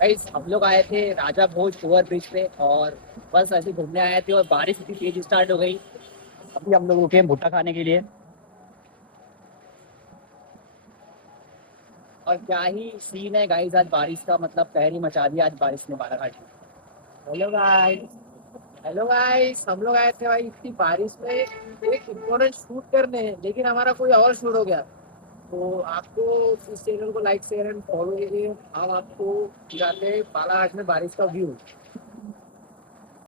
Guys हम लोग आए थे राजा भोज ओवर ब्रिज पे और बस ऐसे घूमने आए थे और बारिश इतनी तेज स्टार्ट हो गई। अभी हम लोग रुके हैं भुट्टा खाने के लिए। और क्या ही सीन है गाइस, आज बारिश का मतलब कहर ही मचा दिया आज बारिश ने बालाघाट में। Hello guys. हेलो गाइस, हम लोग आए थे भाई इतनी बारिश में एक इम्पोर्टेंट शूट करने, लेकिन हमारा कोई और शूट हो गया। तो आपको इस चैनल को लाइक शेयर एंड फॉलो कीजिए। अब आपको दिखाते हैं बालाघाट में बारिश का व्यू।